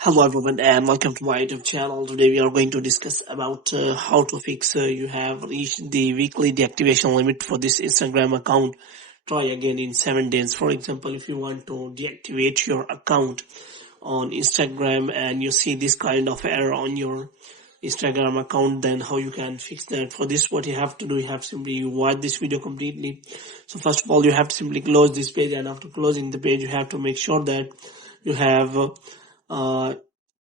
Hello everyone and welcome to my YouTube channel. Today we are going to discuss about how to fix you have reached the weekly deactivation limit for this Instagram account. Try again in 7 days. For example, if you want to deactivate your account on Instagram and you see this kind of error on your Instagram account, then how you can fix that. For this, what you have to do, you have simply watch this video completely. So first of all, you have to simply close this page, and after closing the page, you have to make sure that you have uh,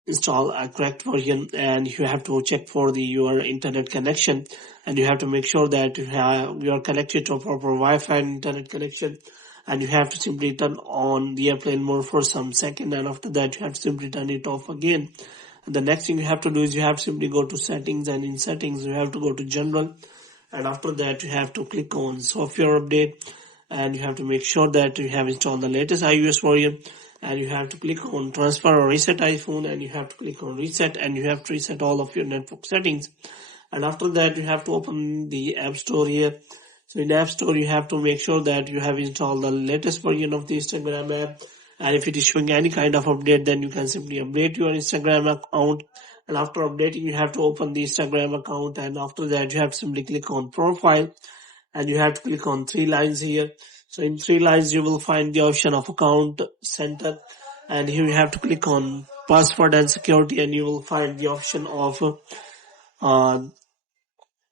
install a correct version, and you have to check for your internet connection, and you have to make sure that you are connected to a proper Wi-Fi internet connection, and you have to simply turn on the airplane mode for some second, and after that you have to simply turn it off again. And the next thing you have to do is you have to simply go to settings, and in settings you have to go to general, and after that you have to click on software update, and you have to make sure that you have installed the latest iOS version, and you have to click on transfer or reset iPhone, and you have to click on reset, and you have to reset all of your network settings. And after that you have to open the App Store here. So in App Store you have to make sure that you have installed the latest version of the Instagram app, and if it is showing any kind of update, then you can simply update your Instagram account. And after updating, you have to open the Instagram account, and after that you have to simply click on profile, and you have to click on 3 lines here. So in 3 lines you will find the option of account center, and here you have to click on password and security, and you will find the option of uh,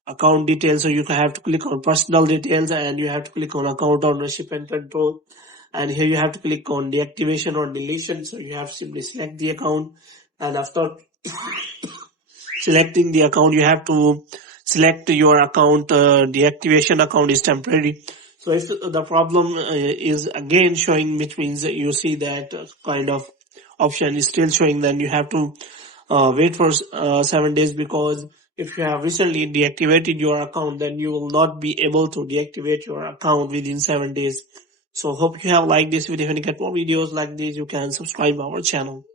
account details. So you have to click on personal details, and you have to click on account ownership and control, and here you have to click on deactivation or deletion. So you have to simply select the account, and after selecting the account you have to select your account. Deactivation account is temporary. So if the problem is again showing, which means that you see that kind of option is still showing, then you have to wait for 7 days, because if you have recently deactivated your account, then you will not be able to deactivate your account within 7 days. So hope you have liked this video. If you get more videos like this, you can subscribe our channel.